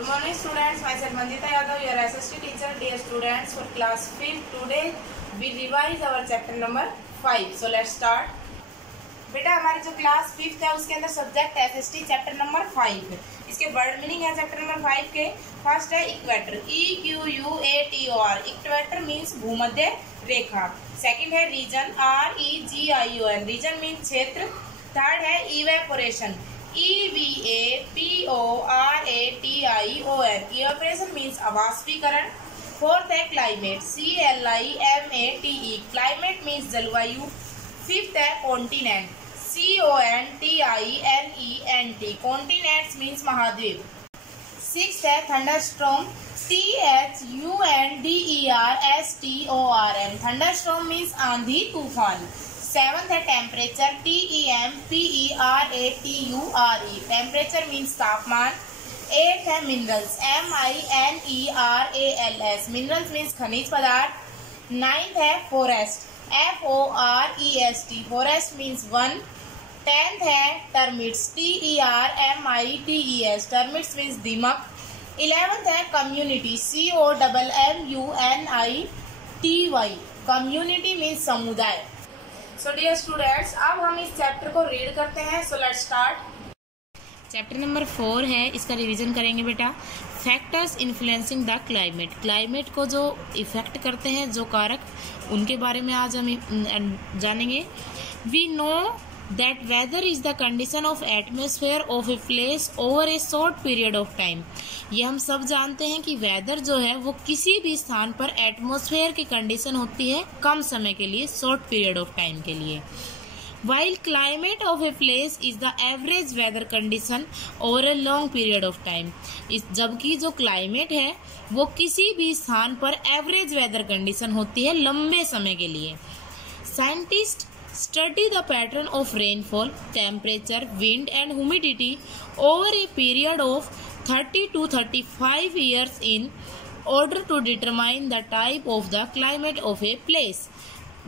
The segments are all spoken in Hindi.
Good morning students, myself Mandita Yadav, your SST teacher. Dear students, for class 5th, today we revise our chapter number 5. So let's start. बेटा हमारी जो क्लास 5th है उसके अंदर सब्जेक्ट एसएसटी चैप्टर नंबर 5 है। इसके वर्ड मीनिंग है चैप्टर नंबर 5 के। फर्स्ट है इक्वेटर, EQUATOR, इक्वेटर मीन्स भूमध्य रेखा। सेकंड है रीजन, REGION, रीजन मीन्स क्षेत्र। थर्ड है इवेपोरेशन, EVAPORATION, इवेपोरेशन मीन्स अवाष्पीकरण। फोर्थ है क्लाइमेट, CLIMATE, क्लाइमेट मीन्स जलवायु। फिफ्थ है कॉन्टिनेंट, CONTINENT, कॉन्टिनेंट्स मीन्स महाद्वीप। सिक्स्थ है थंडरस्टॉर्म, THUNDERSTORM, थंडरस्टॉर्म मीन्स आंधी तूफान। सेवंथ है टेम्परेचर, TEMPERATURE, टेम्परेचर मीन्स तापमान। एट्थ है मिनरल्स, MINERALS, मिनरल्स मीन्स खनिज पदार्थ। नाइन्थ है forest, FOREST, forest means one. Tenth है टर्मिट्स, TERMITES, टर्मिट्स मीन्स दीमक। 11th है कम्युनिटी, COMMUNITY, कम्युनिटी मीन्स समुदाय। सो डियर स्टूडेंट्स, अब हम इस चैप्टर को रीड करते हैं। So let's start. Chapter number 4 है, इसका रिवीजन करेंगे बेटा। Factors influencing the climate, climate को जो इफेक्ट करते हैं, जो कारक, उनके बारे में आज हम जानेंगे। We know that weather is the condition of atmosphere of a place over a short period of time. ये हम सब जानते हैं कि वेदर जो है वो किसी भी स्थान पर एटमॉस्फेयर की कंडीशन होती है कम समय के लिए, शॉर्ट पीरियड ऑफ टाइम के लिए। While climate of a place is the average weather condition over a long period of time, जबकि जो क्लाइमेट है वो किसी भी स्थान पर एवरेज वेदर कंडीशन होती है लंबे समय के लिए। Scientist study the pattern of rainfall, temperature, wind and humidity over a period of 30 to 35 years in order to determine the type of the climate of a place।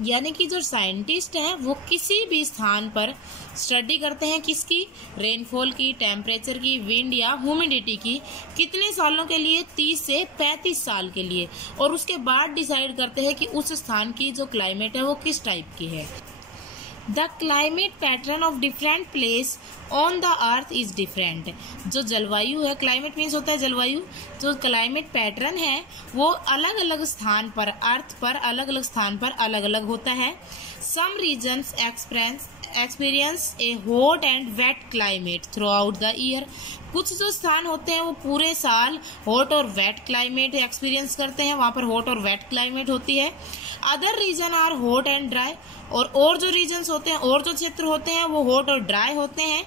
यानी कि जो साइंटिस्ट हैं वो किसी भी स्थान पर स्टडी करते हैं, किसकी, रेनफॉल की, टेम्परेचर की, विंड या ह्यूमिडिटी की, कितने सालों के लिए, 30 से 35 साल के लिए, और उसके बाद डिसाइड करते हैं कि उस स्थान की जो क्लाइमेट है वो किस टाइप की है। The climate pattern of different place on the earth is different, जो जलवायु है, क्लाइमेट मीन्स होता है जलवायु, जो क्लाइमेट पैटर्न है वो अलग अलग स्थान पर, अर्थ पर अलग अलग स्थान पर अलग अलग होता है। Some regions experience a hot and wet climate throughout the year, कुछ जो स्थान होते हैं वो पूरे साल हॉट और वेट क्लाइमेट एक्सपीरियंस करते हैं, वहाँ पर हॉट और वेट क्लाइमेट होती है। Other region are hot and dry, और जो रीजन्स होते हैं, और जो क्षेत्र होते हैं वो हॉट और ड्राई होते हैं।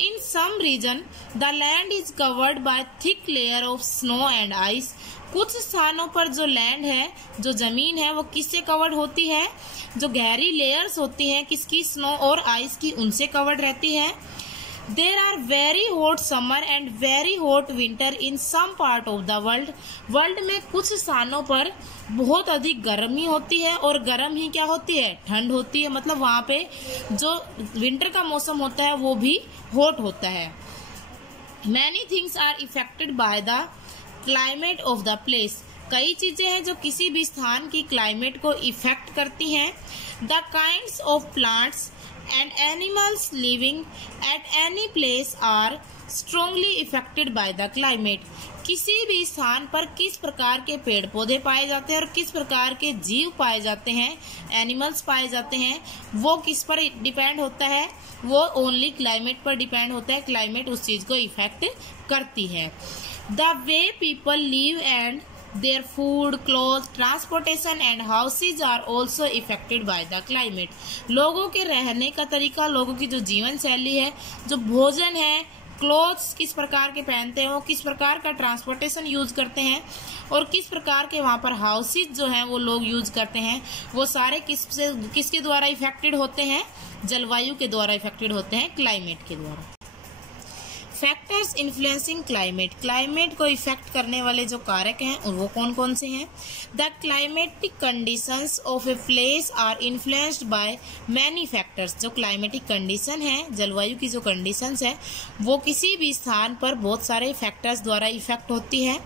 In some region the land is covered by thick layer of snow and ice, कुछ स्थानों पर जो लैंड है, जो जमीन है, वो किससे कवर्ड होती है, जो गहरी लेयर्स होती हैं, किसकी, स्नो और आइस की, उनसे कवर्ड रहती है। There are very hot summer and very hot winter in some part of the world, world में कुछ स्थानों पर बहुत अधिक गर्मी होती है और गर्म ही क्या होती है, ठंड होती है, मतलब वहाँ पे जो विंटर का मौसम होता है वो भी हॉट होता है। Many things are affected by the climate of the place, कई चीजें हैं जो किसी भी स्थान की क्लाइमेट को इफेक्ट करती हैं। The kinds of plants and animals living at any place are strongly affected by the climate, किसी भी स्थान पर किस प्रकार के पेड़ पौधे पाए जाते हैं और किस प्रकार के जीव पाए जाते हैं, एनिमल्स पाए जाते हैं, वो किस पर डिपेंड होता है, वो ओनली क्लाइमेट पर डिपेंड होता है, क्लाइमेट उस चीज को इफेक्ट करती है। The way people live and their food, clothes, transportation and houses are also affected by the climate, लोगों के रहने का तरीका, लोगों की जो जीवन शैली है, जो भोजन है, क्लोथ्स किस प्रकार के पहनते हैं, वो किस प्रकार का ट्रांसपोर्टेशन यूज करते हैं, और किस प्रकार के वहाँ पर हाउसेज जो हैं वो लोग यूज करते हैं, वो सारे किसके द्वारा इफेक्टेड होते हैं, जलवायु के द्वारा इफेक्टेड होते हैं, क्लाइमेट के द्वारा। फैक्टर्स इन्फ्लुएंसिंग क्लाइमेट, क्लाइमेट को इफेक्ट करने वाले जो कारक हैं और वो कौन कौन से हैं। The climatic conditions of a place are influenced by many factors, जो क्लाइमेटिक कंडीशन है, जलवायु की जो कंडीशंस है वो किसी भी स्थान पर बहुत सारे फैक्टर्स द्वारा इफेक्ट होती है।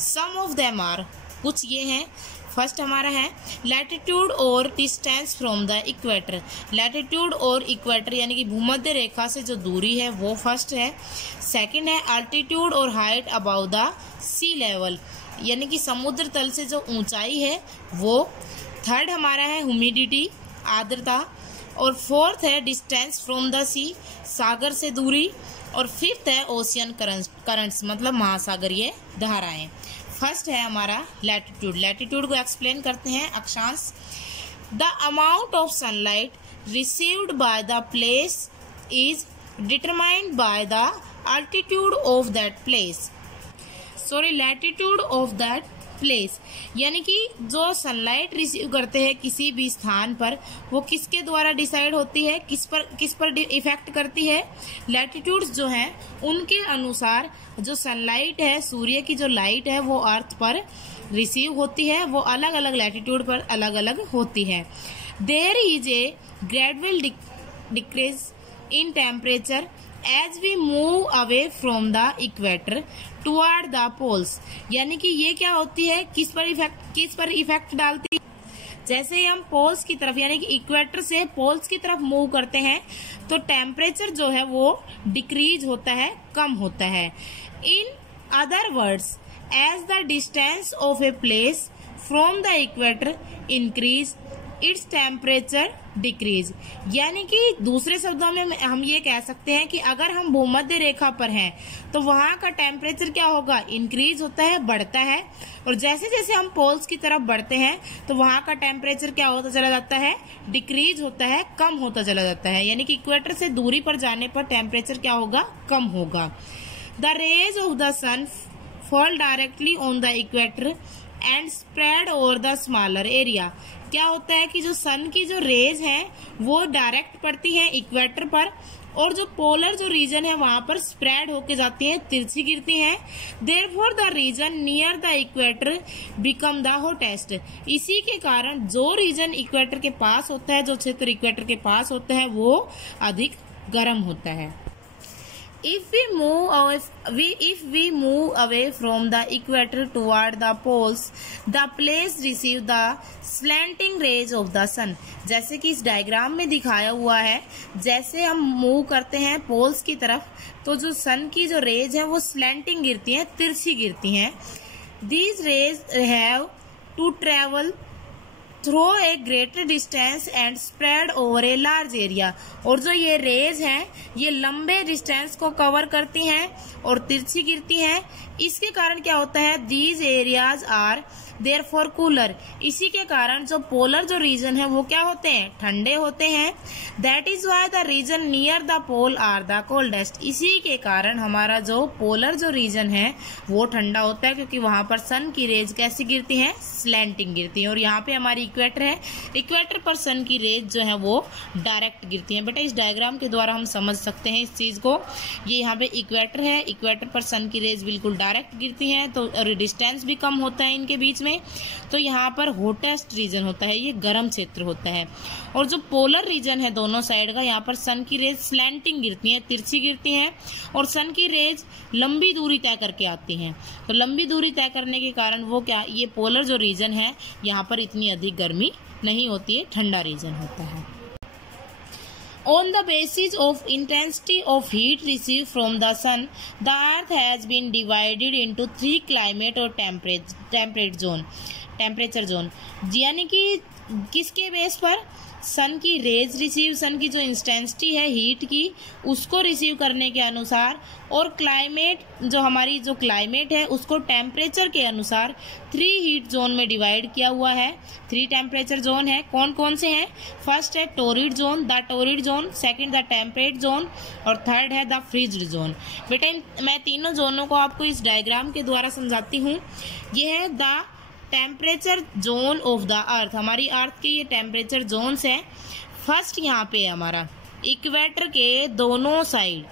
सम ऑफ देम आर, कुछ ये हैं। फर्स्ट हमारा है लैटिट्यूड और distance from the equator, latitude और इक्वेटर यानी कि भूमध्य रेखा से जो दूरी है वो फर्स्ट है। सेकंड है अल्टीट्यूड और height above the sea level, यानी कि समुद्र तल से जो ऊंचाई है वो। थर्ड हमारा है ह्यूमिडिटी, आर्द्रता। और फोर्थ है डिस्टेंस फ्रॉम द सी, सागर से दूरी। और फिफ्थ है ओशियन करंट्स, मतलब महासागरीय धाराएं। फर्स्ट है हमारा लैटिट्यूड, लैटिट्यूड को एक्सप्लेन करते हैं अक्षांश। The amount of sunlight received by the place is determined by the altitude of that place, sorry latitude of that place, यानी कि जो सनलाइट रिसीव करते हैं किसी भी स्थान पर वो किसके द्वारा डिसाइड होती है, किस पर इफेक्ट करती है। लैटिट्यूड्स जो हैं उनके अनुसार जो सनलाइट है, सूर्य की जो लाइट है वो अर्थ पर रिसीव होती है, वो अलग अलग लैटिट्यूड पर अलग अलग होती है। There is a gradual decrease in temperature as we move away from the equator toward the poles, यानी कि ये क्या होती है, किस पर इफेक्ट डालती है। जैसे ही हम पोल्स की तरफ यानी कि इक्वेटर से पोल्स की तरफ मूव करते हैं तो टेम्परेचर जो है वो डिक्रीज होता है, कम होता है। In other words, as the distance of a place from the equator increase its temperature decrease, यानी कि दूसरे शब्दों में हम ये कह सकते हैं कि अगर हम भूमध्य रेखा पर हैं तो वहां का टेम्परेचर क्या होगा, इंक्रीज होता है, बढ़ता है। और जैसे जैसे हम पोल्स की तरफ बढ़ते हैं तो वहां का टेम्परेचर क्या होता चला जाता है, डिक्रीज होता है, कम होता चला जाता है, यानी कि इक्वेटर से दूरी पर जाने पर टेम्परेचर क्या होगा, कम होगा। The rays of the sun fall directly on the equator and spread over the smaller area, क्या होता है कि जो सन की जो रेज हैं वो डायरेक्ट पड़ती है इक्वेटर पर और जो पोलर जो रीजन है वहां पर स्प्रेड होके जाती है, तिरछी गिरती हैं। Therefore the region near the equator become the hottest, इसी के कारण जो रीजन इक्वेटर के पास होता है, जो क्षेत्र इक्वेटर के पास होता है वो अधिक गर्म होता है। If we move away from the equator toward the poles, the place receive the slanting rays of the sun, जैसे कि इस डायग्राम में दिखाया हुआ है, जैसे हम मूव करते हैं पोल्स की तरफ तो जो सन की जो रेज है वो स्लैंटिंग गिरती हैं, तिरछी गिरती हैं। These rays have to travel through a greater distance and spread over a large area, और जो ये रेज हैं ये लंबे डिस्टेंस को कवर करती हैं और तिरछी गिरती हैं। इसके कारण क्या होता है, these areas are therefore cooler, इसी के कारण जो पोलर जो रीजन है वो क्या होते हैं, ठंडे होते हैं। That is why the region near the pole are the coldest, इसी के कारण हमारा जो पोलर जो रीजन है वो ठंडा होता है, क्योंकि वहां पर सन की रेज कैसी गिरती है, स्लैंटिंग गिरती है। और यहाँ पे हमारी इक्वेटर है, इक्वेटर पर सन की रेज जो है वो डायरेक्ट गिरती है। बेटा इस डायग्राम के द्वारा हम समझ सकते हैं इस चीज को। ये यहाँ पे इक्वेटर है, इक्वेटर पर सन की रेज बिल्कुल डायरेक्ट गिरती है, तो डिस्टेंस भी कम होता है इनके बीच में, तो यहाँ पर हॉटेस्ट रीजन होता है, ये गर्म क्षेत्र होता है। और जो पोलर रीजन है दोनों साइड का, यहाँ पर सन की रेज स्लैंटिंग गिरती है, तिरछी गिरती है, और सन की रेज लंबी दूरी तय करके आती हैं। तो लंबी दूरी तय करने के कारण वो क्या, ये पोलर जो रीजन है यहाँ पर इतनी अधिक गर्मी नहीं होती है, ठंडा रीजन होता है। On the basis of intensity of heat received from the sun, the earth has been divided into 3 climate or temperature zone, यानी कि किसके बेस पर, सन की रेज रिसीव, सन की जो इंटेंसिटी है हीट की उसको रिसीव करने के अनुसार, और क्लाइमेट जो हमारी जो क्लाइमेट है उसको टेम्परेचर के अनुसार 3 हीट जोन में डिवाइड किया हुआ है। 3 टेम्परेचर जोन है, कौन कौन से हैं, फर्स्ट है torrid zone, the torrid zone, second the temperate zone, और थर्ड है द फ्रीज्ड जोन। बेटा मैं तीनों जोनों को आपको इस डायग्राम के द्वारा समझाती हूँ। ये है the temperature zone of the अर्थ, हमारी अर्थ के ये टेम्परेचर जोन्स हैं। फर्स्ट यहाँ पे हमारा इक्वेटर के दोनों साइड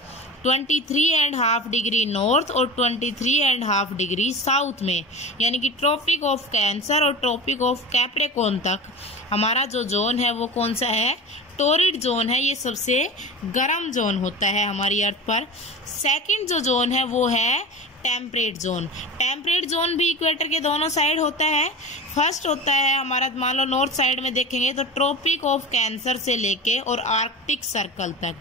23.5 डिग्री नॉर्थ और 23.5 डिग्री साउथ में, यानी कि ट्रॉपिक ऑफ कैंसर और ट्रॉपिक ऑफ कैप्रिकॉर्न तक हमारा जो जोन है वो कौन सा है? टोरिड जोन है। ये सबसे गर्म जोन होता है हमारी अर्थ पर। सेकंड जो जोन है वो है टेम्परेट जोन। टेम्परेट जोन भी इक्वेटर के दोनों साइड होता है। फर्स्ट होता है हमारा, मान लो नॉर्थ साइड में देखेंगे तो ट्रॉपिक ऑफ कैंसर से लेके और आर्कटिक सर्कल तक,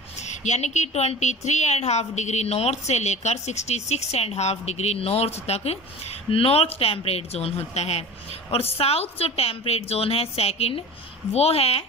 यानी कि 23.5 डिग्री नॉर्थ से लेकर 66.5 डिग्री नॉर्थ तक नॉर्थ टेम्परेट जोन होता है। और साउथ जो टेम्परेट जोन है सेकंड, वो है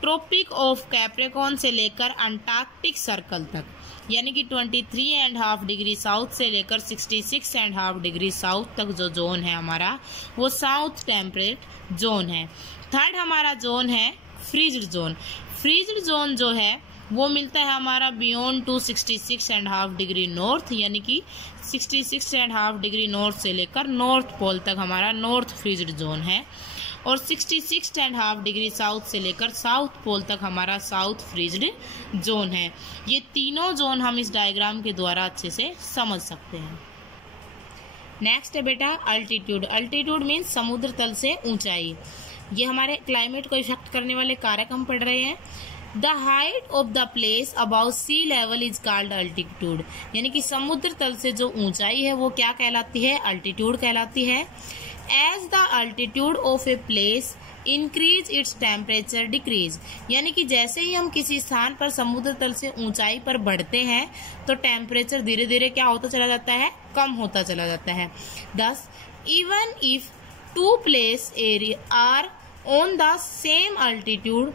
ट्रॉपिक ऑफ कैप्रिकॉर्न से लेकर अंटार्कटिक सर्कल तक, यानी कि 23.5 डिग्री साउथ से लेकर 66.5 डिग्री साउथ तक जो जोन है हमारा वो साउथ टेम्परेट जोन है। थर्ड हमारा जोन है फ्रीज्ड जोन। फ्रीज्ड जोन जो है वो मिलता है हमारा बियॉन्ड टू 66.5 डिग्री नॉर्थ, यानी कि 66.5 डिग्री नॉर्थ से लेकर नॉर्थ पोल तक हमारा नॉर्थ फ्रीज्ड जोन है। और 66.5 डिग्री साउथ से लेकर साउथ पोल तक हमारा साउथ फ्रीज्ड जोन है। ये तीनों जोन हम इस डायग्राम के द्वारा अच्छे से समझ सकते हैं। नेक्स्ट है बेटा अल्टीट्यूड। अल्टीट्यूड मीन्स समुद्र तल से ऊंचाई। ये हमारे क्लाइमेट को इफेक्ट करने वाले कारक हम पढ़ रहे हैं। The height of the place about sea level is called altitude, यानी कि समुद्र तल से जो ऊंचाई है वो क्या कहलाती है? अल्टीट्यूड कहलाती है। As the altitude of a place increase its temperature decrease, यानी कि जैसे ही हम किसी स्थान पर समुद्र तल से ऊंचाई पर बढ़ते हैं तो टेम्परेचर धीरे धीरे क्या होता चला जाता है? कम होता चला जाता है। Thus, even if two place area are on the same altitude,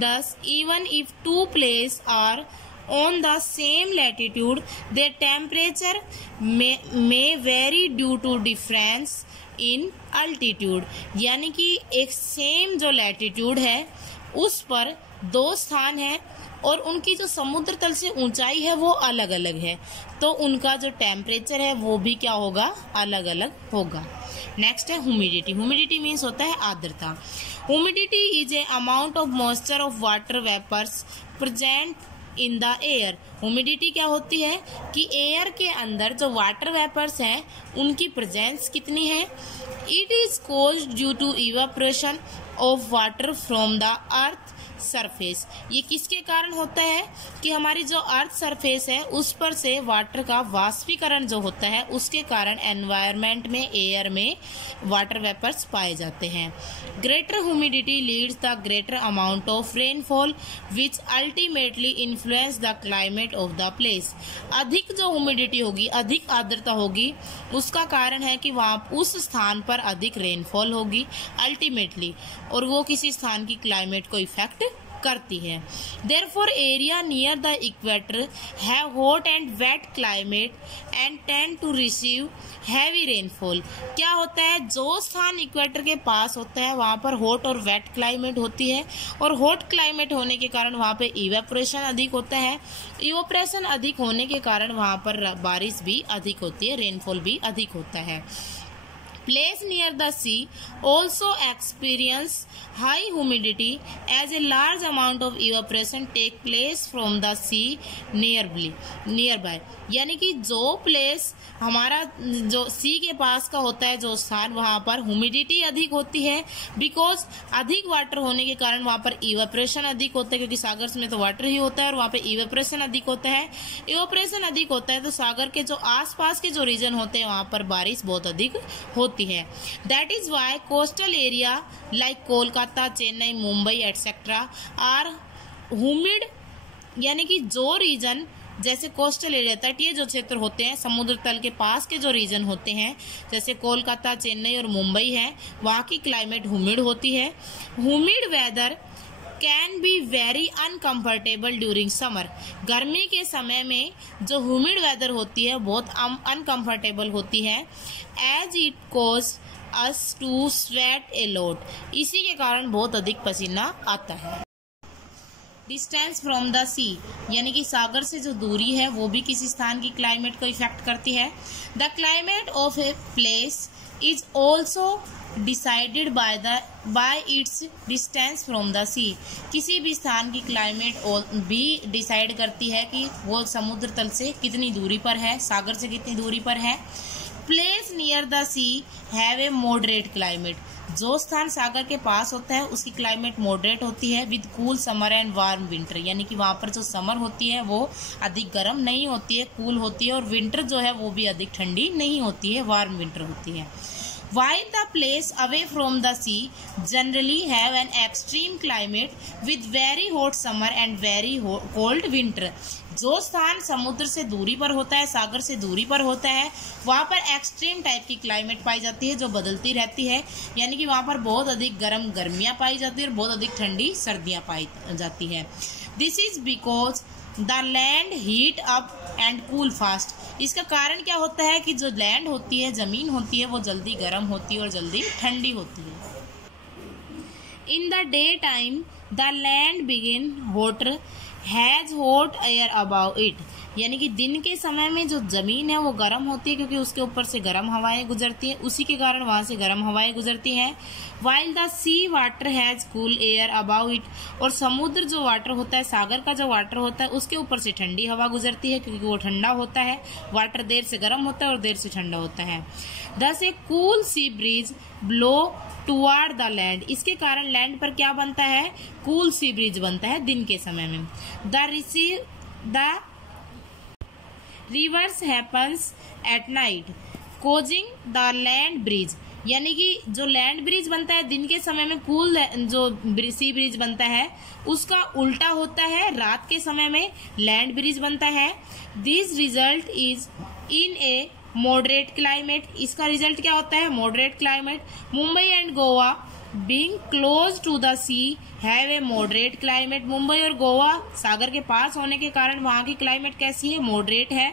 thus even if two place are on the same latitude, their temperature may vary due to difference in altitude, यानी कि एक सेम जो लैटिट्यूड है उस पर दो स्थान है और उनकी जो समुद्र तल से ऊंचाई है वो अलग अलग है, तो उनका जो टेम्परेचर है वो भी क्या होगा? अलग अलग होगा। नेक्स्ट है ह्यूमिडिटी। ह्यूमिडिटी मीन्स होता है आर्द्रता। Humidity is a amount of moisture of water vapours present in the air. Humidity क्या होती है कि एयर के अंदर जो वाटर वेपर्स हैं उनकी प्रेजेंस कितनी है? It is caused due to evaporation of water from the earth surface. ये किसके कारण होता है कि हमारी जो अर्थ सरफेस है उस पर से वाटर का वाष्पीकरण जो होता है उसके कारण एनवायरनमेंट में, एयर में वाटर वेपर्स पाए जाते हैं। Greater humidity leads the greater amount of rainfall which ultimately influence the climate of the place. अधिक जो ह्यूमिडिटी होगी, अधिक आर्द्रता होगी, उसका कारण है कि वहाँ उस स्थान पर अधिक रेनफॉल होगी अल्टीमेटली, और वो किसी स्थान की क्लाइमेट को इफेक्ट करती है। Therefore, area near the equator have hot and wet climate and tend to receive heavy rainfall. क्या होता है? जो स्थान इक्वेटर के पास होता है वहाँ पर हॉट और वेट क्लाइमेट होती है, और हॉट क्लाइमेट होने के कारण वहाँ पे इवेपोरेशन अधिक होता है। इवेपोरेशन अधिक होने के कारण वहाँ पर बारिश भी अधिक होती है, रेनफॉल भी अधिक होता है। Place near the sea also experience high humidity as a large amount of evaporation take place from the sea nearby, यानी कि जो प्लेस हमारा जो सी के पास का होता है, जो स्थान, वहाँ पर ह्यूमिडिटी अधिक होती है बिकॉज अधिक वाटर होने के कारण वहाँ पर इवेपोरेशन अधिक होता है, क्योंकि सागर में तो वाटर ही होता है और वहाँ पे इवेपोरेशन अधिक होता है। इवेपोरेशन अधिक होता है तो सागर के जो आसपास के जो रीजन होते हैं वहाँ पर बारिश बहुत अधिक होती है। That is why coastal area like Kolkata, Chennai, Mumbai etcetera are humid, यानी कि जो रीजन जैसे कोस्टल एरिया, तटीय जो क्षेत्र होते हैं, समुद्र तल के पास के जो रीजन होते हैं जैसे कोलकाता, चेन्नई और मुंबई है, वहाँ की क्लाइमेट ह्यूमिड होती है। Humid weather can be very uncomfortable during summer. गर्मी के समय में जो ह्यूमिड वेदर होती है बहुत अनकम्फर्टेबल होती है। As it cause us to sweat a lot, इसी के कारण बहुत अधिक पसीना आता है। डिस्टेंस फ्रॉम द सी, यानी कि सागर से जो दूरी है वो भी किसी स्थान की क्लाइमेट को इफेक्ट करती है। The climate of a place is also decided by its distance from the sea. किसी भी स्थान की क्लाइमेट भी डिसाइड करती है कि वो समुद्र तल से कितनी दूरी पर है, सागर से कितनी दूरी पर है। Place near the sea have a moderate climate. जो स्थान सागर के पास होता है उसकी क्लाइमेट मॉडरेट होती है with cool summer and warm winter, यानी कि वहाँ पर जो समर होती है वो अधिक गर्म नहीं होती है, कूल होती है, और विंटर जो है वो भी अधिक ठंडी नहीं होती है, वार्म विंटर होती है। While the place away from the sea generally have an extreme climate with very hot summer and very cold winter। जो स्थान समुद्र से दूरी पर होता है, सागर से दूरी पर होता है, वहाँ पर एक्सट्रीम टाइप की क्लाइमेट पाई जाती है जो बदलती रहती है, यानी कि वहाँ पर बहुत अधिक गर्म गर्मियाँ पाई जाती है और बहुत अधिक ठंडी सर्दियाँ पाई जाती है। This is because the land heat up and cool fast. इसका कारण क्या होता है कि जो लैंड होती है, जमीन होती है, वो जल्दी गर्म होती है और जल्दी ठंडी होती है। In the day time the land begin hotter has hot air about it, यानी कि दिन के समय में जो जमीन है वो गर्म होती है क्योंकि उसके ऊपर से गर्म हवाएं गुजरती है, उसी के कारण वहां से गर्म हवाएं गुजरती हैं। While the sea water has cool air about it, और समुद्र जो वाटर होता है, सागर का जो वाटर होता है, उसके ऊपर से ठंडी हवा गुजरती है क्योंकि वो ठंडा होता है। वाटर देर से गर्म होता है और देर से ठंडा होता है। दस ए cool sea breeze blow toward the land, इसके कारण लैंड पर क्या बनता है, कूल सी ब्रिज बनता है दिन के समय में। The reverse happens at night causing the land bridge, यानी कि जो लैंड ब्रिज बनता है दिन के समय में, कूल जो सी ब्रिज बनता है उसका उल्टा होता है, रात के समय में लैंड ब्रिज बनता है। This result is in a moderate climate, इसका रिजल्ट क्या होता है, moderate climate. Mumbai and Goa being close to the sea have a moderate climate, Mumbai और गोवा सागर के पास होने के कारण वहां की क्लाइमेट कैसी है, मॉडरेट है।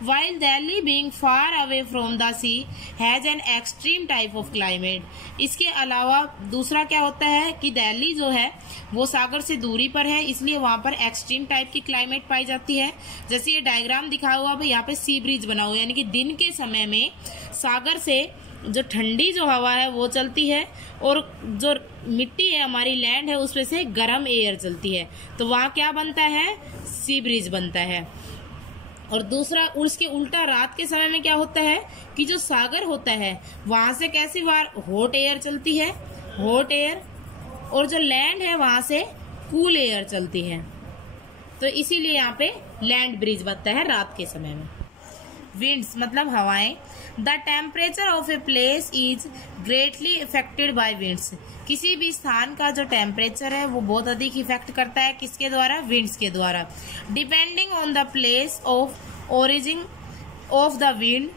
While Delhi being far away from the sea has an extreme type of climate, इसके अलावा दूसरा क्या होता है कि दिल्ली जो है वो सागर से दूरी पर है, इसलिए वहां पर एक्सट्रीम टाइप की क्लाइमेट पाई जाती है। जैसे ये डायग्राम दिखा हुआ है, यहाँ पे सी ब्रिज बना हुआ है, यानी कि दिन के समय में सागर से जो ठंडी जो हवा है वो चलती है और जो मिट्टी है, हमारी लैंड है, उसमें से गर्म एयर चलती है, तो वहाँ क्या बनता है, सी ब्रिज बनता है। और दूसरा उसके उल्टा रात के समय में क्या होता है कि जो सागर होता है वहां से कैसी हॉट एयर चलती है, हॉट एयर, और जो लैंड है वहां से कूल एयर चलती है, तो इसीलिए यहाँ पे लैंड ब्रिज बनता है रात के समय में। विंड्स मतलब हवाएं। The temperature of a place is greatly affected by winds, किसी भी स्थान का जो टेम्परेचर है वो बहुत अधिक इफेक्ट करता है, किसके द्वारा, विंड्स के द्वारा। Depending on the place of origin of the wind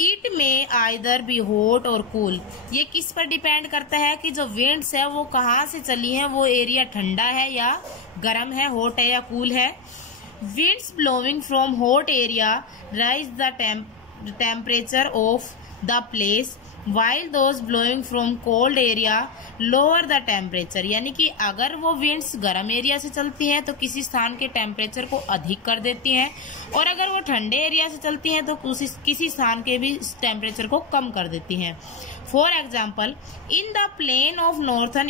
it में आइदर बी हॉट और कूल, ये किस पर डिपेंड करता है कि जो विंड्स है वो कहाँ से चली है, वो एरिया ठंडा है या गर्म है, हॉट है या कूल है। Winds blowing from hot area raise the temperature of the place, while those blowing from cold area lower the temperature, यानी कि अगर वो winds गर्म एरिया से चलती हैं तो किसी स्थान के टेम्परेचर को अधिक कर देती हैं, और अगर वो ठंडे एरिया से चलती हैं तो किसी स्थान के भी टेम्परेचर को कम कर देती हैं। For example in the plain of northern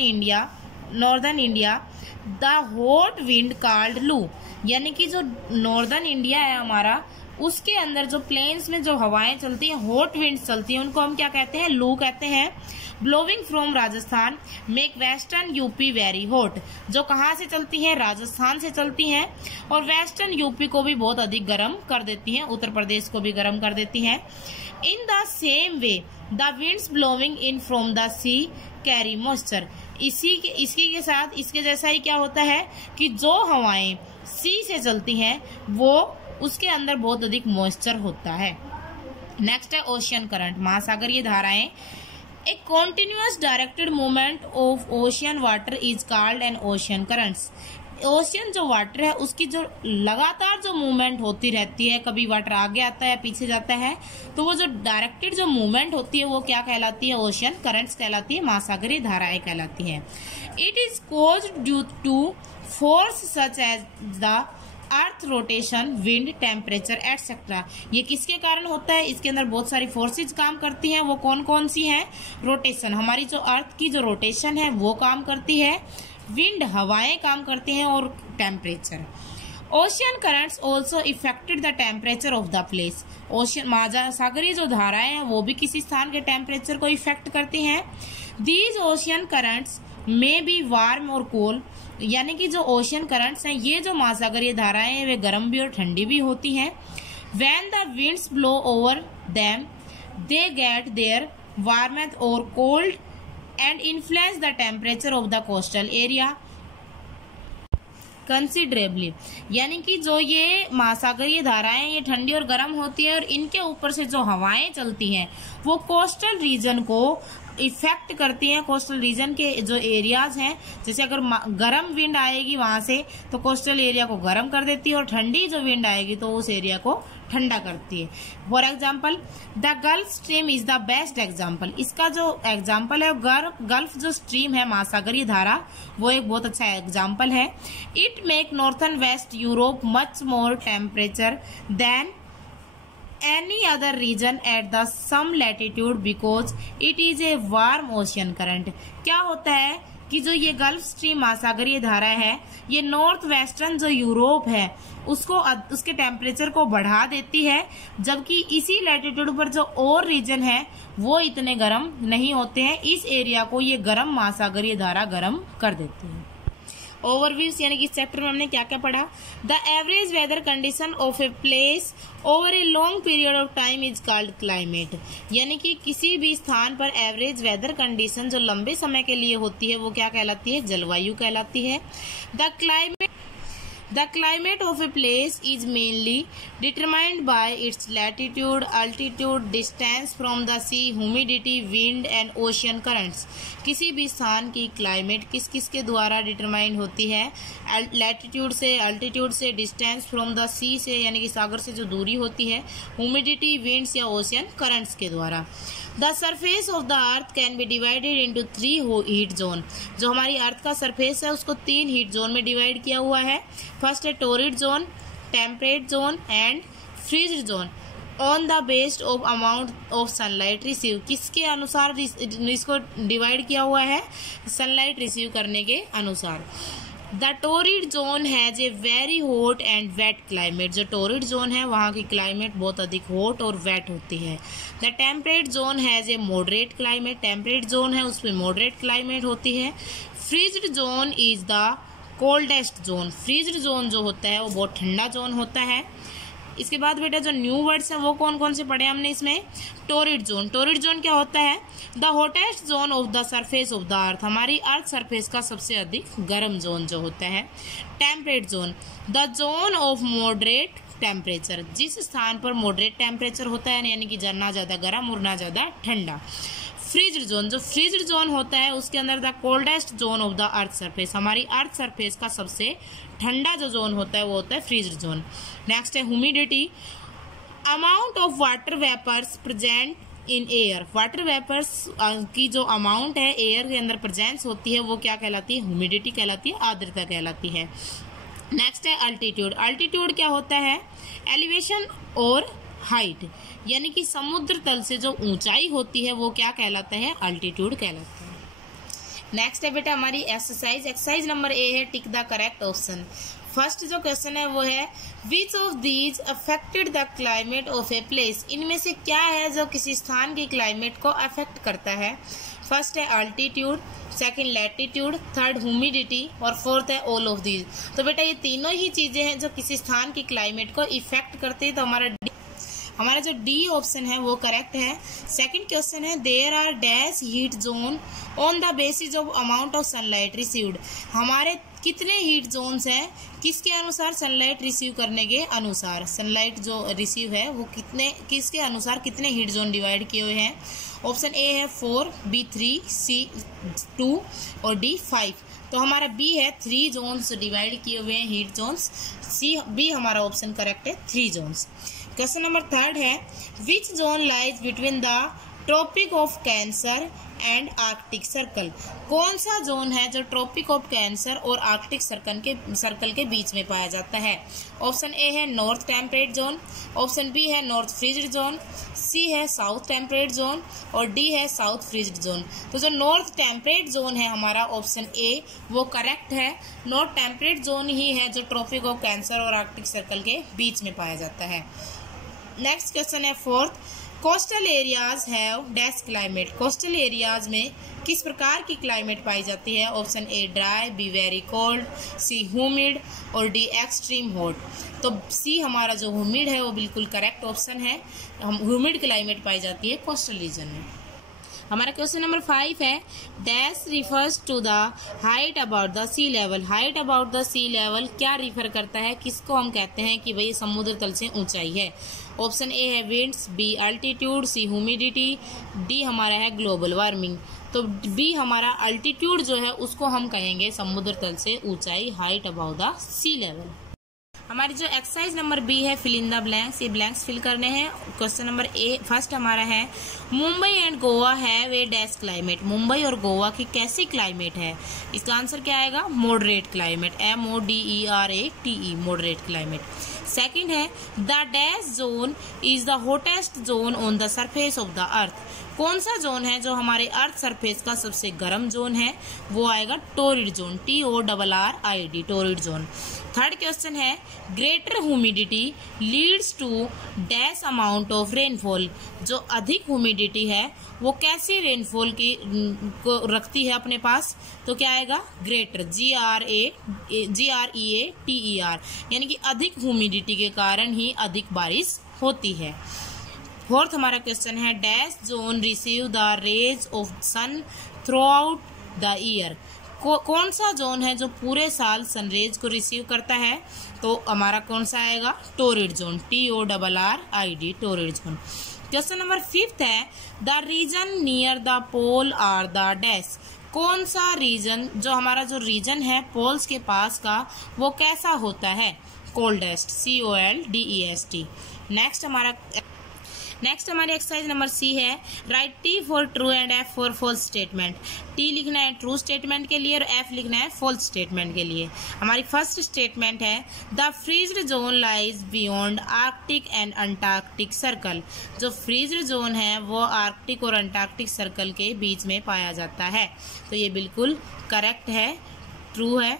India the hot wind called loo, यानी कि जो नॉर्दर्न इंडिया है हमारा, उसके अंदर जो प्लेन्स में जो हवाएं चलती हैं, हॉट विंड्स चलती हैं, उनको हम क्या कहते हैं, लू कहते हैं। Blowing from Rajasthan make western UP very hot, जो कहाँ से चलती हैं, राजस्थान से चलती हैं, और वेस्टर्न यूपी को भी बहुत अधिक गर्म कर देती हैं, उत्तर प्रदेश को भी गर्म कर देती हैं। In the same way the winds blowing in from the sea carry moisture, इसके के साथ इसके जैसा ही क्या होता है कि जो हवाएं सी से चलती हैं वो उसके अंदर बहुत अधिक मॉइस्चर होता है। नेक्स्ट है ओशियन करंट, महासागरीय धाराएं। A continuous directed movement of ocean water is called an ocean currents, ocean जो वाटर है उसकी जो लगातार जो मूवमेंट होती रहती है, कभी वाटर आगे आता है पीछे जाता है, तो वो जो डायरेक्टेड जो मूवमेंट होती है वो क्या कहलाती है, ओशियन करंट्स कहलाती है, महासागरीय धाराएं कहलाती हैं। It is caused due to force such as the earth rotation, wind, temperature etcetera. ये किसके कारण होता है? इसके अंदर बहुत सारी फोर्सेज काम करती हैं। वो कौन कौन सी हैं? रोटेशन, हमारी जो अर्थ की जो रोटेशन है वो काम करती है, विंड हवाएं काम करती हैं, और temperature. Ocean currents also effected the temperature of the place. Ocean महासागरीय जो धाराएं हैं वो भी किसी स्थान के टेम्परेचर को इफेक्ट करती हैं। These ocean currents may be warm और कोल्ड, यानी कि जो ओशियन करंट्स हैं, ये जो महासागरीय धाराएं हैं वे गर्म भी और ठंडी भी होती हैं। When the winds blow over them they get their warmth और cold and influence the temperature of the coastal area considerably. यानी कि जो ये महासागरीय धाराएं ये ठंडी और गर्म होती है, और इनके ऊपर से जो हवाएं चलती हैं वो कोस्टल रीजन को इफेक्ट करती हैं। कोस्टल रीजन के जो एरियाज हैं, जैसे अगर गर्म विंड आएगी वहां से तो कोस्टल एरिया को गर्म कर देती है, और ठंडी जो विंड आएगी तो उस एरिया को ठंडा करती है। For example the gulf stream is the best example. इसका जो एग्जाम्पल है गल्फ जो स्ट्रीम है, महासागरीय धारा, वो एक बहुत अच्छा एग्जाम्पल है। It make northern west Europe much more temperature than any other region at the some latitude because it is a warm ocean current। क्या होता है कि जो ये गल्फ स्ट्रीम महासागरीय धारा है, ये नॉर्थ वेस्टर्न जो यूरोप है उसको उसके टेम्परेचर को बढ़ा देती है, जबकि इसी लैटिट्यूड पर जो और रीजन है वो इतने गर्म नहीं होते हैं। इस एरिया को ये गर्म महासागरीय धारा गर्म कर देती है। ओवरव्यूज, यानी कि इस चैप्टर में हमने क्या क्या पढ़ा? The average weather condition of a place over a long period of time is called climate. यानी कि किसी भी स्थान पर एवरेज वेदर कंडीशन जो लंबे समय के लिए होती है वो क्या कहलाती है? जलवायु कहलाती है। The climate of a place is mainly determined by its latitude, altitude, distance from the sea, humidity, wind and ocean currents। किसी भी स्थान की क्लाइमेट किस किस के द्वारा डिटरमाइंड होती है? लैटिट्यूड से, अल्टीट्यूड से, डिस्टेंस फ्रॉम द सी से, यानी कि सागर से जो दूरी होती है, ह्यूमिडिटी, विंड्स या ओशियन करंट्स के द्वारा। The surface of the earth can be divided into 3 heat zone. जो हमारी अर्थ का सरफेस है उसको 3 हीट जोन में डिवाइड किया हुआ है। फर्स्ट है torrid zone, temperate zone and freezed zone. On the based of amount of sunlight receive. किसके अनुसार इसको डिवाइड किया हुआ है? सनलाइट रिसीव करने के अनुसार। The torrid zone has a very hot and wet climate. जो टोरिड जोन है वहाँ की क्लाइमेट बहुत अधिक हॉट और वेट होती है। The temperate zone has A moderate climate. Temperate zone है उसमें मॉडरेट क्लाइमेट होती है। Frigid zone is the coldest zone. Freezed zone जो होता है वो बहुत ठंडा जोन होता है। इसके बाद बेटा जो न्यू वर्ड्स हैं वो कौन कौन से पढ़े हमने इसमें? Torrid zone. टोरिड जोन क्या होता है? The hottest zone of the surface of the अर्थ। हमारी अर्थ सरफेस का सबसे अधिक गर्म जोन जो होता है। Temperate zone the zone of moderate temperature. जिस स्थान पर मॉडरेट टेम्परेचर होता है, यानी कि ना ज़्यादा गर्म और ना ज़्यादा ठंडा। फ्रीज्ड जोन, जो फ्रीज्ड जोन होता है उसके अंदर the coldest zone of the earth surface. हमारी अर्थ सरफेस का सबसे ठंडा जो जोन होता है वो होता है फ्रीज्ड जोन। नेक्स्ट है humidity, amount of water vapours present in air. Water vapours की जो अमाउंट है एयर के अंदर प्रेजेंस होती है वो क्या कहलाती है? ह्यूमिडिटी कहलाती है, आर्द्रता कहलाती है। नेक्स्ट है अल्टीट्यूड। अल्टीट्यूड क्या होता है? एलिवेशन और हाइट, यानी कि समुद्र तल से जो ऊंचाई होती है वो क्या कहलाता है? अल्टीट्यूड कहलाता है। नेक्स्ट है बेटा हमारी एक्सरसाइज नंबर ए है tick the correct option. First जो क्वेश्चन है वो है which of these affected the climate of a place. इनमें से क्या है जो किसी स्थान की क्लाइमेट को अफेक्ट करता है? फर्स्ट है altitude, second latitude, third humidity और फोर्थ है ऑल ऑफ दीज। तो बेटा ये तीनों ही चीजें हैं जो किसी स्थान की क्लाइमेट को इफेक्ट करती है। तो हमारा जो डी ऑप्शन है वो करेक्ट है। सेकंड क्वेश्चन है there are dash heat zone on the basis of amount of sunlight received. हमारे कितने हीट जोन्स हैं? किसके अनुसार? सनलाइट रिसीव करने के अनुसार। सनलाइट जो रिसीव है वो किसके अनुसार कितने हीट जोन डिवाइड किए हुए हैं? ऑप्शन ए है 4, बी 3, सी 2 और डी 5। तो हमारा बी है 3 जोन्स डिवाइड किए हुए हैं हीट जोन्स। बी हमारा ऑप्शन करेक्ट है 3 जोन्स। क्वेश्चन नंबर थर्ड है which zone lies between the tropic of cancer and arctic circle. कौन सा जोन है जो ट्रॉपिक ऑफ कैंसर और आर्कटिक सर्कल के बीच में पाया जाता है? ऑप्शन ए है north temperate zone, option B है नॉर्थ फ्रीज्ड जोन, सी है साउथ टेम्परेट जोन और डी है साउथ फ्रीज्ड जोन। तो जो नॉर्थ टेम्परेट जोन है हमारा ऑप्शन ए वो करेक्ट है। नॉर्थ टेम्परेट जोन ही है जो ट्रॉपिक ऑफ कैंसर और आर्कटिक सर्कल के बीच में पाया जाता है। नेक्स्ट क्वेश्चन है fourth, coastal areas have dash climate. Coastal areas में किस प्रकार की क्लाइमेट पाई जाती है? Option A dry, B very cold, C humid और डी एक्सट्रीम हॉट। तो सी हमारा जो ह्यूमिड है वो बिल्कुल करेक्ट ऑप्शन है। ह्यूमिड क्लाइमेट पाई जाती है कोस्टल रीजन में। हमारा क्वेश्चन नंबर 5 है, dash refers to the height about the sea level. Height about the sea level क्या रिफर करता है? किसको हम कहते हैं कि भाई समुद्र तल से ऊंचाई है? ऑप्शन ए है winds, B altitude, C humidity, D हमारा है ग्लोबल वार्मिंग। तो बी हमारा अल्टीट्यूड जो है उसको हम कहेंगे समुद्र तल से ऊंचाई, height about the sea level. हमारी जो एक्सरसाइज नंबर बी है फिल इन द ब्लैंक्स, ये ब्लैंक्स फिल करने हैं। क्वेश्चन नंबर ए फर्स्ट हमारा है, Mumbai and Goa have a dash climate. Mumbai और गोवा की कैसी क्लाइमेट है? इसका आंसर क्या आएगा? Moderate climate, MODERATE, moderate climate. Second है, the dash zone is the hottest zone on the surface of the earth. कौन सा जोन है जो हमारे अर्थ सरफेस का सबसे गर्म जोन है? वो आएगा torrid zone, TORRID, torrid zone. Third question है, greater humidity leads to dash amount of rainfall. जो अधिक ह्यूमिडिटी है वो कैसी रेनफॉल की को रखती है अपने पास? तो क्या आएगा? ग्रेटर, GREATER, यानी कि अधिक ह्यूमिडिटी के कारण ही अधिक बारिश होती है। फोर्थ हमारा क्वेश्चन है, dash zone receive the rays of sun throughout the year. कौन सा जोन है जो पूरे साल सनरेज को रिसीव करता है? तो हमारा कौन सा आएगा? Torrid zone, TORRID, torrid zone. Question number 5 है, the region near the pole are the dash. कौन सा रीजन, जो हमारा जो रीजन है पोल्स के पास का, वो कैसा होता है? Coldest, COLDEST। नेक्स्ट हमारी एक्सरसाइज नंबर सी है, right T for true and F for false statement. T लिखना है ट्रू स्टेटमेंट के लिए और F लिखना है फॉल्स स्टेटमेंट के लिए। हमारी फर्स्ट स्टेटमेंट है, the freezed zone lies beyond Arctic and Antarctic circle. जो फ्रीज्ड जोन है वो आर्कटिक और अंटार्कटिक सर्कल के बीच में पाया जाता है। तो ये बिल्कुल करेक्ट है, ट्रू है।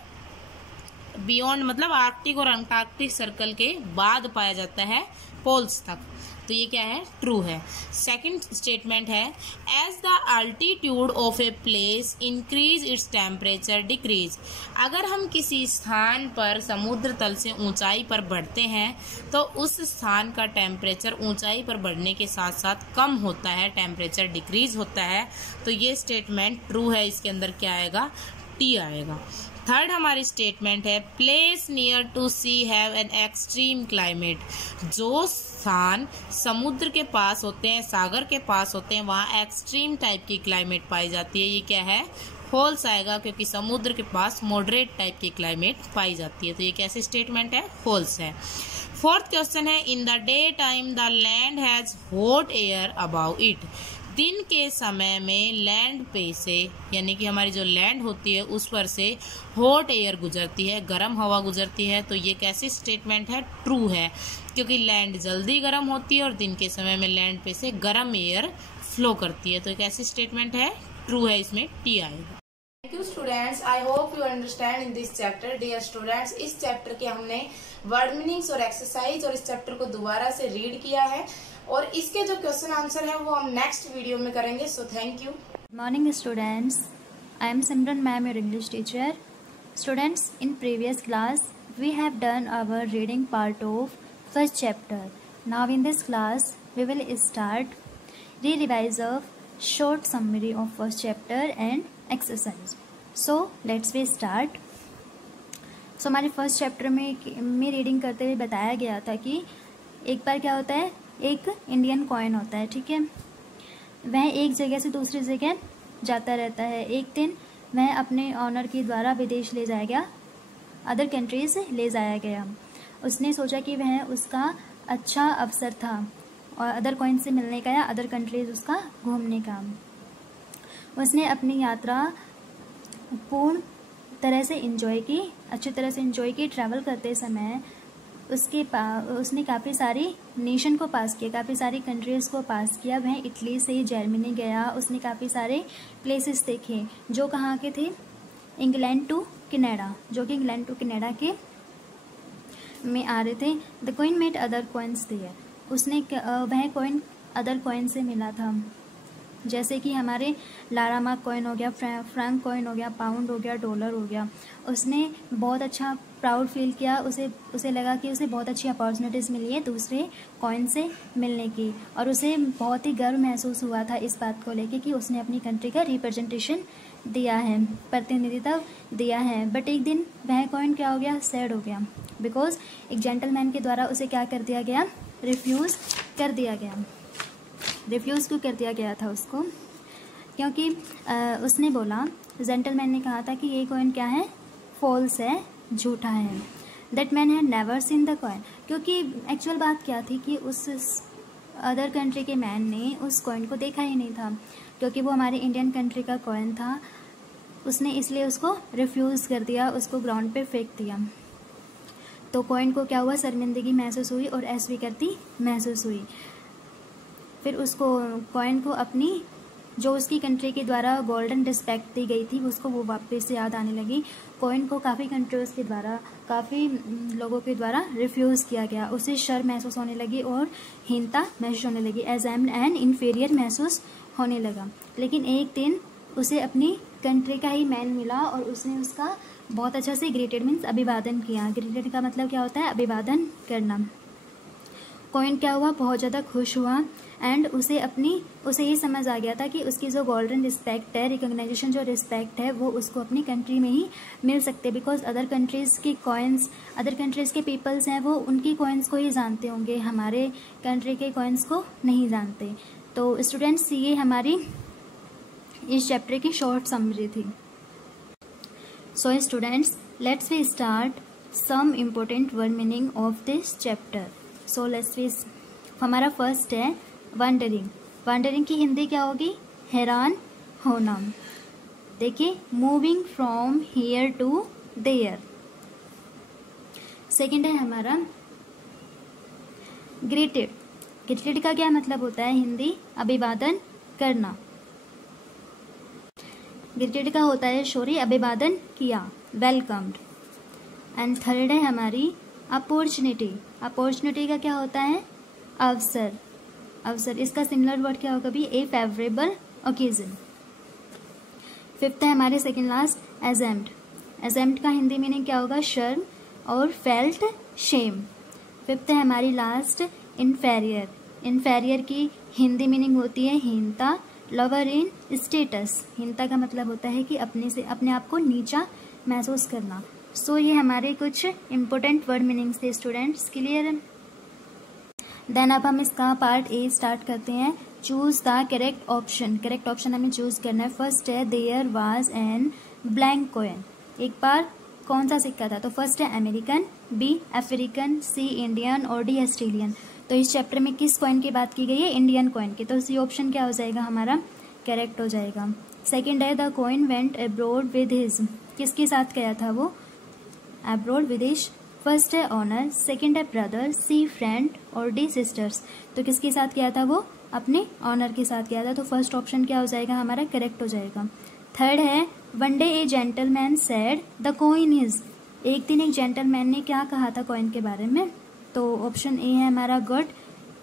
बियॉन्ड मतलब आर्कटिक और अंटार्कटिक सर्कल के बाद पाया जाता है, पोल्स तक। तो ये क्या है? ट्रू है। सेकंड स्टेटमेंट है, as the altitude of a place increase its temperature decrease. अगर हम किसी स्थान पर समुद्र तल से ऊंचाई पर बढ़ते हैं तो उस स्थान का टेम्परेचर ऊंचाई पर बढ़ने के साथ साथ कम होता है, टेम्परेचर डिक्रीज होता है। तो ये स्टेटमेंट ट्रू है, इसके अंदर क्या आएगा? T आएगा। थर्ड हमारी स्टेटमेंट है, place near to sea have an extreme climate. जो स्थान समुद्र के पास होते हैं, सागर के पास होते हैं, वहाँ एक्सट्रीम टाइप की क्लाइमेट पाई जाती है। ये क्या है? फॉल्स आएगा, क्योंकि समुद्र के पास मॉडरेट टाइप की क्लाइमेट पाई जाती है। तो ये कैसी स्टेटमेंट है? फॉल्स है। फोर्थ क्वेश्चन है, in the day time the land has hot air above it. दिन के समय में लैंड पे से, यानी कि हमारी जो लैंड होती है उस पर से हॉट एयर गुजरती है, गर्म हवा गुजरती है। तो ये कैसी स्टेटमेंट है? ट्रू है, क्योंकि लैंड जल्दी गर्म होती है और दिन के समय में लैंड पे से गर्म एयर फ्लो करती है। तो एक ऐसी स्टेटमेंट है, ट्रू है, इसमें T आएगा। Thank you students, I hope you understand in this chapter. Dear students, इस चैप्टर के हमने वर्ड मीनिंग्स और एक्सरसाइज और इस चैप्टर को दोबारा से रीड किया है और इसके जो क्वेश्चन आंसर है वो हम नेक्स्ट वीडियो में करेंगे। So thank you. Good morning students, I am Simran ma'am, your English teacher. Students, in previous class we have done our reading part of first chapter. Now in this class we will start re-revise of short summary of first chapter and exercise. So let's we start. So हमारे फर्स्ट चैप्टर में रीडिंग करते हुए बताया गया था कि एक बार क्या होता है, एक इंडियन कॉइन होता है, ठीक है। वह एक जगह से दूसरी जगह जाता रहता है। एक दिन वह अपने ऑनर के द्वारा विदेश ले जाया गया, अदर कंट्रीज ले जाया गया। उसने सोचा कि वह उसका अच्छा अवसर था और अदर कॉइन से मिलने का या अदर कंट्रीज उसका घूमने का। उसने अपनी यात्रा पूर्ण तरह से एंजॉय की, अच्छी तरह से एंजॉय की। ट्रैवल करते समय उसने काफ़ी सारी नेशन को पास किया, काफ़ी सारी कंट्रीज़ को पास किया। वह इटली से जर्मनी गया, उसने काफ़ी सारे प्लेसेस देखे जो कहाँ के थे, इंग्लैंड टू कनाडा, जो कि इंग्लैंड टू कनाडा के में आ रहे थे। The coin met other coins there, उसने वह कॉइन अदर कॉइन से मिला था, जैसे कि हमारे लारामार्क कॉइन हो गया, फ्रैंक कॉइन हो गया, पाउंड हो गया, डॉलर हो गया। उसने बहुत अच्छा प्राउड फील किया, उसे लगा कि उसे बहुत अच्छी अपॉर्चुनिटीज़ मिली है दूसरे कॉइन से मिलने की, और उसे बहुत ही गर्व महसूस हुआ था इस बात को लेके कि उसने अपनी कंट्री का रिप्रेजेंटेशन दिया है, प्रतिनिधित्व दिया है। बट एक दिन वह कॉइन क्या हो गया, सैड हो गया, बिकॉज एक जेंटलमैन के द्वारा उसे क्या कर दिया गया, रिफ्यूज़ कर दिया गया। रिफ्यूज़ क्यों कर दिया गया था उसको, क्योंकि उसने बोला, जेंटलमैन ने कहा था कि ये कॉइन क्या है, फॉल्स है, झूठा है। That man had never seen the coin, क्योंकि एक्चुअल बात क्या थी कि उस अदर कंट्री के मैन ने उस कॉइन को देखा ही नहीं था, क्योंकि वो हमारे इंडियन कंट्री का कॉइन था। उसने इसलिए उसको रिफ्यूज़ कर दिया, उसको ग्राउंड पे फेंक दिया। तो कॉइन को क्या हुआ, शर्मिंदगी महसूस हुई और अस्वीकृति महसूस हुई। फिर उसको कॉइन को अपनी जो उसकी कंट्री के द्वारा गोल्डन रिस्पेक्ट दी गई थी उसको वो वापस से याद आने लगी। कॉइन को काफ़ी कंट्रीज़ के द्वारा, काफ़ी लोगों के द्वारा रिफ्यूज़ किया गया। उसे शर्म महसूस होने लगी और हीनता महसूस होने लगी, एग्जाम्ड एंड इन्फीरियर महसूस होने लगा। लेकिन एक दिन उसे अपनी कंट्री का ही मैन मिला और उसने उसका बहुत अच्छा से ग्रेटेड मीन्स अभिवादन किया। ग्रेटेड का मतलब क्या होता है, अभिवादन करना। कॉइन क्या हुआ, बहुत ज़्यादा खुश हुआ एंड उसे ये समझ आ गया था कि उसकी जो गोल्डन रिस्पेक्ट है, रिकॉग्नाइजेशन जो रिस्पेक्ट है, वो उसको अपनी कंट्री में ही मिल सकते, बिकॉज अदर कंट्रीज़ की कॉइन्स, अदर कंट्रीज़ के पीपल्स हैं वो उनकी कॉइन्स को ही जानते होंगे, हमारे कंट्री के कॉइन्स को नहीं जानते। तो स्टूडेंट्स, ये हमारी इस चैप्टर की शॉर्ट समरी थी। So students, let's we start some important word meaning of this chapter. So let's we, हमारा फर्स्ट है वंडरिंग। वंडरिंग की हिंदी क्या होगी, हैरान होना। देखिए, moving from here to there. Second है हमारा ग्रेटेड। ग्रेटेड का क्या मतलब होता है हिंदी, अभिवादन करना। ग्रेटेड का होता है सॉरी, अभिवादन किया, वेलकम्ड। एंड थर्ड है हमारी अपॉर्चुनिटी। अपॉर्चुनिटी का क्या होता है, अवसर। अवसर, इसका सिमिलर वर्ड क्या होगा भी, ए फेवरेबल ओकेजन। फिफ्थ है हमारे सेकंड लास्ट, एजेम्ड। एजेम्ड का हिंदी मीनिंग क्या होगा, शर्म और फेल्ट शेम। फिफ्थ है हमारी लास्ट, इन्फेरियर। इन्फेरियर की हिंदी मीनिंग होती है हीनता, लोअर इन स्टेटस। हीनता का मतलब होता है कि अपने आप को नीचा महसूस करना। सो ये हमारे कुछ इम्पोर्टेंट वर्ड मीनिंग्स थे स्टूडेंट्स, क्लियर। देन अब हम इसका पार्ट ए स्टार्ट करते हैं। Choose the correct option. Correct option हमें चूज करना है। फर्स्ट है there was an blank coin. एक बार कौन सा सिक्का था, तो फर्स्ट है American, B African, C Indian और डी ऑस्ट्रेलियन। तो इस चैप्टर में किस कॉइन की बात की गई है, इंडियन कॉइन की, तो सी ऑप्शन क्या हो जाएगा हमारा, करेक्ट हो जाएगा। सेकेंड है the coin went abroad with his. किसके साथ गया था वो, अब्रॉड, विदेश। फर्स्ट है ऑनर, सेकंड है ब्रदर, सी फ्रेंड और डी सिस्टर्स। तो किसके साथ गया था वो, अपने ऑनर के साथ गया था, तो फर्स्ट ऑप्शन क्या हो जाएगा हमारा, करेक्ट हो जाएगा। थर्ड है one day A gentleman said the coin is. एक दिन एक जेंटलमैन ने क्या कहा था कॉइन के बारे में, तो ऑप्शन ए है हमारा गुड,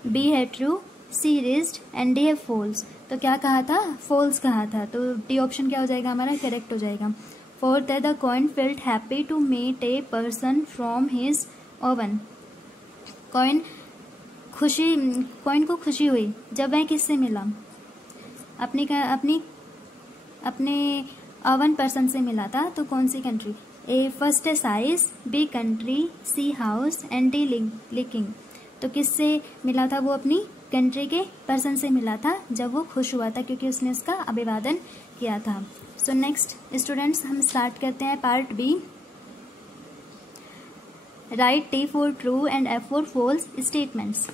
बी है true, C rigid and D है फॉल्स। तो क्या कहा था, फॉल्स कहा था, तो डी ऑप्शन क्या हो जाएगा हमारा, करेक्ट हो जाएगा। फोर्थ है the coin felt happy to meet a person from his own. Coin को खुशी हुई जब वह किससे मिला, अपने ओवन पर्सन से मिला था, तो कौन सी कंट्री, ए फर्स्ट है size, B country, C house and D liking. तो किससे मिला था वो, अपनी कंट्री के पर्सन से मिला था जब वो खुश हुआ था, क्योंकि उसने उसका अभिवादन किया था। सो नेक्स्ट स्टूडेंट्स, हम स्टार्ट करते हैं part B. Right T for true and F for false statements.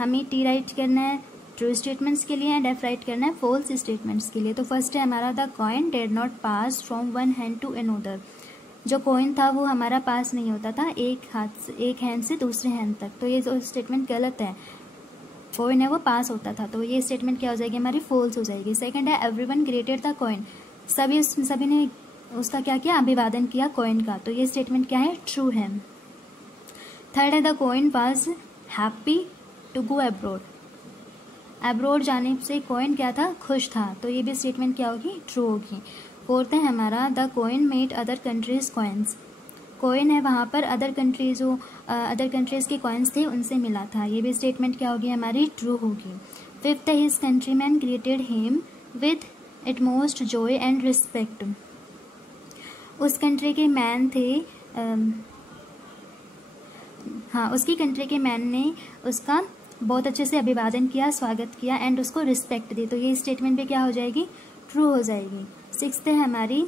हमें टी राइट करना है ट्रू स्टेटमेंट्स के लिए एंड एफ राइट करना है फॉल्स स्टेटमेंट्स के लिए। तो फर्स्ट है हमारा the coin did not pass from one hand to another. जो कॉइन था वो हमारा पास नहीं होता था एक हैंड से दूसरे हैंड तक, तो ये जो स्टेटमेंट गलत है। कॉइन है वो पास होता था, तो ये स्टेटमेंट क्या हो जाएगी हमारी फॉल्स हो जाएगी। सेकंड है एवरीवन ग्रेटेड द कॉइन। सभी ने उसका क्या किया, अभिवादन किया कॉइन का, तो ये स्टेटमेंट क्या है, ट्रू है। थर्ड है the coin was happy to go abroad. Abroad जाने से कॉइन क्या था, खुश था, तो ये भी स्टेटमेंट क्या होगी, ट्रू होगी। फोर्थ है हमारा the coin made other countries coins. Coin है वहाँ पर अदर कंट्रीज के कॉइन्स थे उनसे मिला था, ये भी स्टेटमेंट क्या होगी हमारी, ट्रू होगी। फिफ्थ है his countryman greeted him with utmost joy and respect. उस कंट्री के मैन थे उसकी कंट्री के मैन ने उसका बहुत अच्छे से अभिवादन किया, स्वागत किया एंड उसको रिस्पेक्ट दी, तो ये स्टेटमेंट भी क्या हो जाएगी, ट्रू हो जाएगी। सिक्स्थ है हमारी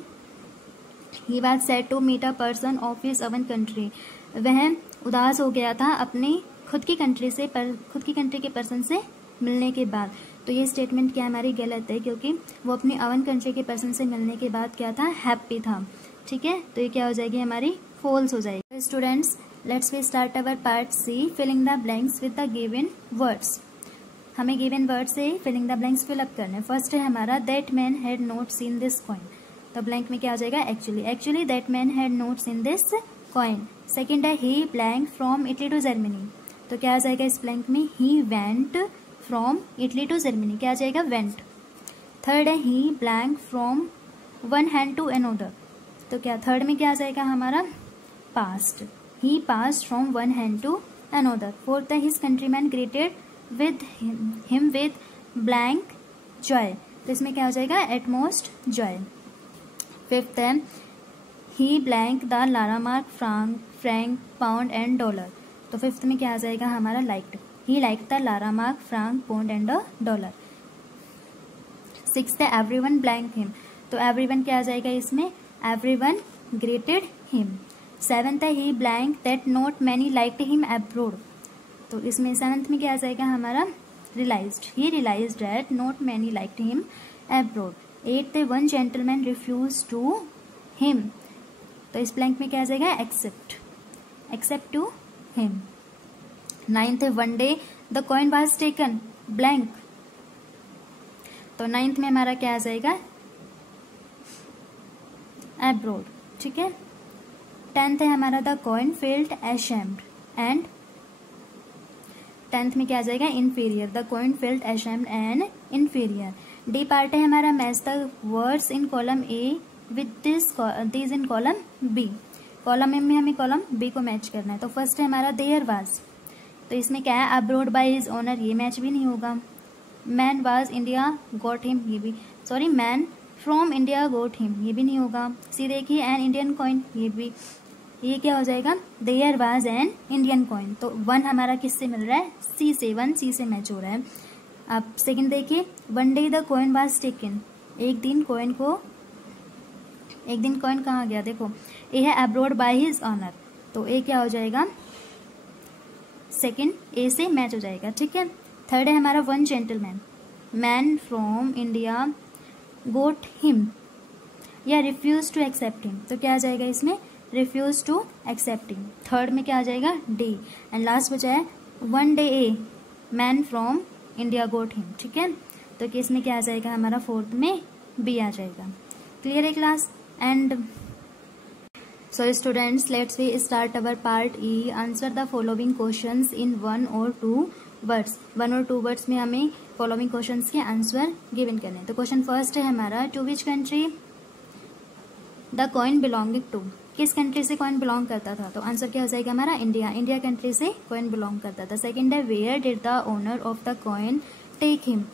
he was sad to meet a person of his own country. वह उदास हो गया था अपने खुद की कंट्री के पर्सन से मिलने के बाद, तो ये स्टेटमेंट क्या हमारी गलत है, क्योंकि वो अपनी ओवन कंट्री के पर्सन से मिलने के बाद क्या था, हैप्पी था। ठीक है, तो ये क्या हो जाएगी हमारी फॉल्स हो जाएगी। Students let's we start our part C, filling the blanks with the given words. हमें गिवन वर्ड से filling the blanks fill up करना है। फर्स्ट है हमारा that man had not seen this coin, तो ब्लैंक में क्या हो जाएगा, actually that man had not seen this coin. Second है he blank from Italy to Germany, तो क्या आ जाएगा इस ब्लैंक में, he went from Italy to Germany, क्या आ जाएगा, वेंट। थर्ड है he blank from one hand to another, तो क्या थर्ड में क्या आ जाएगा हमारा, past, he passed from one hand to another. Fourth है his countryman greeted with him with blank joy, तो इसमें क्या हो जाएगा, एटमोस्ट जॉय। फिफ्थ है ही ब्लैंक द लारामार्क फ्रैंक पाउंड एंड डॉलर, तो फिफ्थ में क्या आ जाएगा हमारा, लाइक्ड, ही लाइक्ड द लारामार्क franc pound and dollar. Sixth है एवरीवन ब्लैंक हिम, तो एवरीवन क्या आ जाएगा इसमें, एवरीवन ग्रेटेड हिम। सेवेंथ है he blank that not many liked him abroad, तो इसमें सेवेंथ में क्या आ जाएगा हमारा, realised, he realised that not many liked him abroad. Eighth है one gentleman refuse to him, तो इस ब्लैंक में क्या आ जाएगा, एक्सेप्ट टू हिम। नाइन्थ है one day the coin was taken blank, तो नाइन्थ में हमारा क्या आ जाएगा, अब्रोड। ठीक है, टेंथ है हमारा the coin felt ashamed and, tenth में क्या आ जाएगा, inferior, the coin felt ashamed and inferior. D part है हमारा match the words in column A with this in column B. Column A में हमें कॉलम बी को मैच करना है, तो फर्स्ट है हमारा देयर वाज, तो इसमें क्या है, अब्रोड बाय हिज ऑनर, ये मैच भी नहीं होगा। Man was India got him, ये भी sorry man from India got him, ये भी नहीं होगा। सी देखिए एन इंडियन कॉइन, ये क्या हो जाएगा, there was an Indian coin, तो वन हमारा किससे मिल रहा है, सी से, वन सी से मैच हो रहा है। अब सेकंड देखिए, one day the coin was taken, एक दिन कॉइन कहाँ गया, देखो ए है अब्रोड बाय हिज ऑनर, तो ए क्या हो जाएगा, सेकंड ए से मैच हो जाएगा। ठीक है, थर्ड है हमारा one gentleman, man from India got him या रिफ्यूज टू एक्सेप्ट हिम, तो क्या आ जाएगा इसमें, रिफ्यूज टू एक्सेप्टिंग। थर्ड में क्या आ जाएगा, डी। एंड लास्ट बचा है one day a man from India got him. ठीक है, तो केस में क्या आ जाएगा हमारा, फोर्थ में बी आ जाएगा। क्लियर है class? And so students let's we start our part E, answer the following questions in 1 और 2 वर्ड्स। 1 और 2 वर्ड्स में हमें फॉलोइंग क्वेश्चंस के आंसर गिवन करने हैं। तो क्वेश्चन फर्स्ट है हमारा, to which country the coin belonging to, किस कंट्री से कॉइन बिलोंग करता था, तो आंसर क्या हो जाएगा हमारा, इंडिया, इंडिया कंट्री से कॉइन बिलोंग करता था। सेकंड है where did the owner of the coin take him,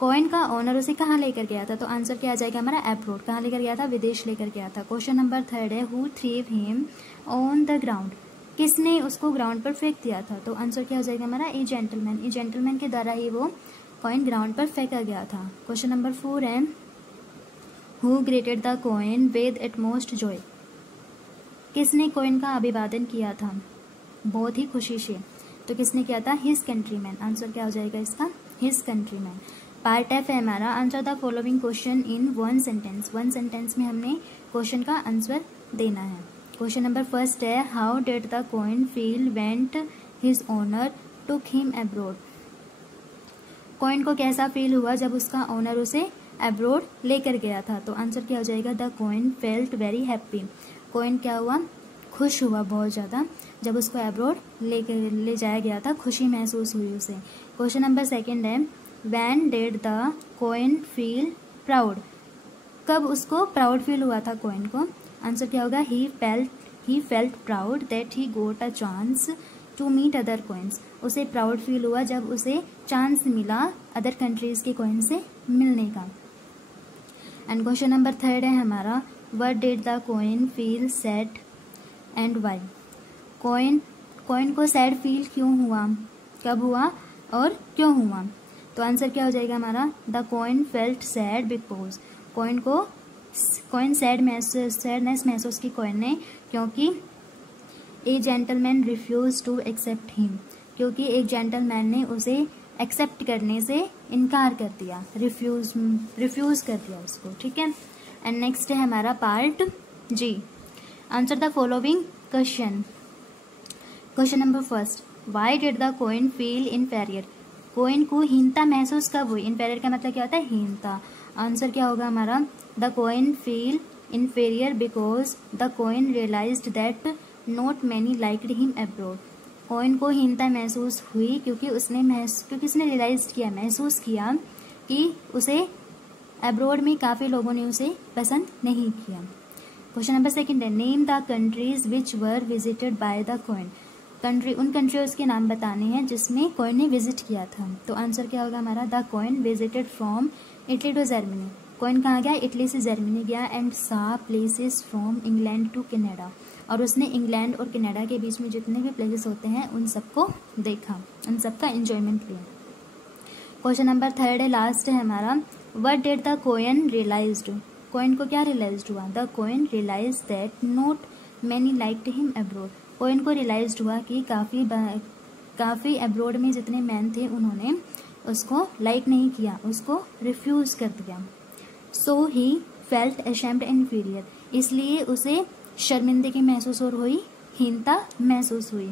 coin का ओनर उसे कहाँ लेकर गया था, तो आंसर क्या आ जाएगा हमारा, अब्रोड, कहाँ लेकर गया था, विदेश लेकर गया था। क्वेश्चन नंबर थर्ड है, who threw him on the ground, किसने उसको ग्राउंड पर फेंक दिया था, तो आंसर क्या हो जाएगा हमारा, ए जेंटलमैन, ए जेंटलमैन के द्वारा ही वो कॉइन ग्राउंड पर फेंका गया था। क्वेश्चन नंबर 4 है, who greeted the coin with utmost joy, किसने कॉइन का अभिवादन किया था बहुत ही खुशी से। तो किसने किया था? His countryman. आंसर क्या हो जाएगा इसका? His countryman. पार्ट एफ है हमारा, answer the following question in one sentence. One sentence में हमने क्वेश्चन का आंसर देना है। क्वेश्चन नंबर फर्स्ट है, how did the coin feel went his owner took him abroad. Coin को कैसा फील हुआ जब उसका ओनर उसे अब्रोड लेकर गया था? तो आंसर क्या हो जाएगा? The coin felt very happy. Coin क्या हुआ? खुश हुआ बहुत ज़्यादा जब उसको अब्रोड ले जाया गया था, खुशी महसूस हुई उसे। क्वेश्चन नंबर सेकंड है, when did the coin feel proud. कब उसको प्राउड फील हुआ था कॉइन को? आंसर क्या होगा? He felt proud that he got a chance to meet other coins. उसे प्राउड फील हुआ जब उसे चांस मिला अदर कंट्रीज के कॉइन से मिलने का। एंड क्वेश्चन नंबर थर्ड है हमारा, what did the coin feel sad and why. Coin को सैड फील क्यों हुआ, कब हुआ और क्यों हुआ? तो आंसर क्या हो जाएगा हमारा? The coin felt sad because. Coin sadness महसूस की कॉइन ने, क्योंकि a gentleman refuse to accept him. क्योंकि एक जेंटलमैन ने उसे एक्सेप्ट करने से इनकार कर दिया, रिफ्यूज कर दिया उसको। ठीक है। एंड नेक्स्ट है हमारा पार्ट जी, answer the following question. Question number first, why did the coin feel inferior. Coin को हीनता महसूस कब हुई? इनफेरियर का मतलब क्या होता है? हीनता। आंसर क्या होगा हमारा? The coin feel inferior because the coin realized that not many liked him abroad. Coin को हीनता महसूस हुई क्योंकि उसने रियलाइज किया, महसूस किया कि उसे अब्रोड में काफ़ी लोगों ने उसे पसंद नहीं किया। क्वेश्चन नंबर सेकंड है, name the countries which were visited by the coin. उन कंट्रीज के नाम बताने हैं जिसमें कॉइन ने विजिट किया था। तो आंसर क्या होगा हमारा? The coin visited from Italy to Germany. Coin कहाँ गया? इटली से जर्मनी गया। And saw places from England to Canada. और उसने इंग्लैंड और कनाडा के बीच में जितने भी प्लेसेस होते हैं उन सबको देखा, उन सबका एंजॉयमेंट लिया। क्वेश्चन नंबर थर्ड है, लास्ट है हमारा, what did the coin realized. Coin को क्या रियलाइज्ड हुआ? The coin realize that not many liked him abroad. Coin को रियलाइज्ड हुआ कि काफ़ी अब्रोड में जितने मैन थे उन्होंने उसको लाइक नहीं किया, उसको रिफ्यूज कर दिया। So he felt ashamed and inferior. इसलिए उसे शर्मिंदगी महसूस और हुई, हीनता महसूस हुई।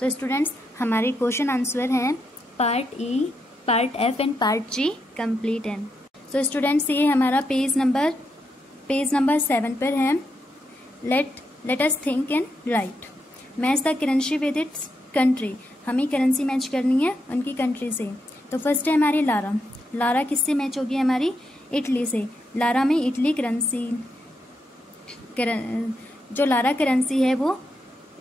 सो स्टूडेंट्स, हमारे क्वेश्चन आंसर हैं part E, part F and part G complete है। सो स्टूडेंट्स, ये हमारा पेज नंबर 7 पर है। Let us think and right. Match the currency with its country. हमें करेंसी मैच करनी है उनकी कंट्री से। तो फर्स्ट है हमारी लारा। लारा किससे मैच होगी? हमारी इटली से। लारा में इटली करेंसी, जो लारा करेंसी है वो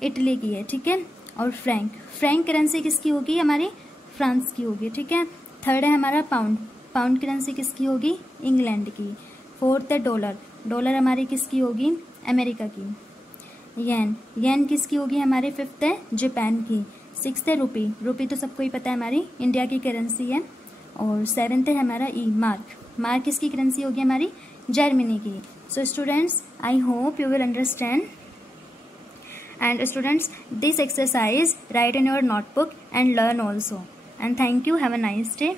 इटली की है। ठीक है। और फ्रैंक करेंसी किसकी होगी? हमारी फ्रांस की होगी। ठीक है। थर्ड है हमारा पाउंड करेंसी किसकी होगी? इंग्लैंड की। फोर्थ है डॉलर हमारी किसकी होगी? अमेरिका की। येन किसकी होगी? हमारे फिफ्थ है जापान की। सिक्स्थ है रूपी तो सबको ही पता है हमारी इंडिया की करेंसी है। और सेवेंथ है हमारा मार्क किसकी करेंसी होगी? हमारी जर्मनी की। So students, I hope you will understand. And students, this exercise write in your notebook and learn also. And thank you. Have a nice day.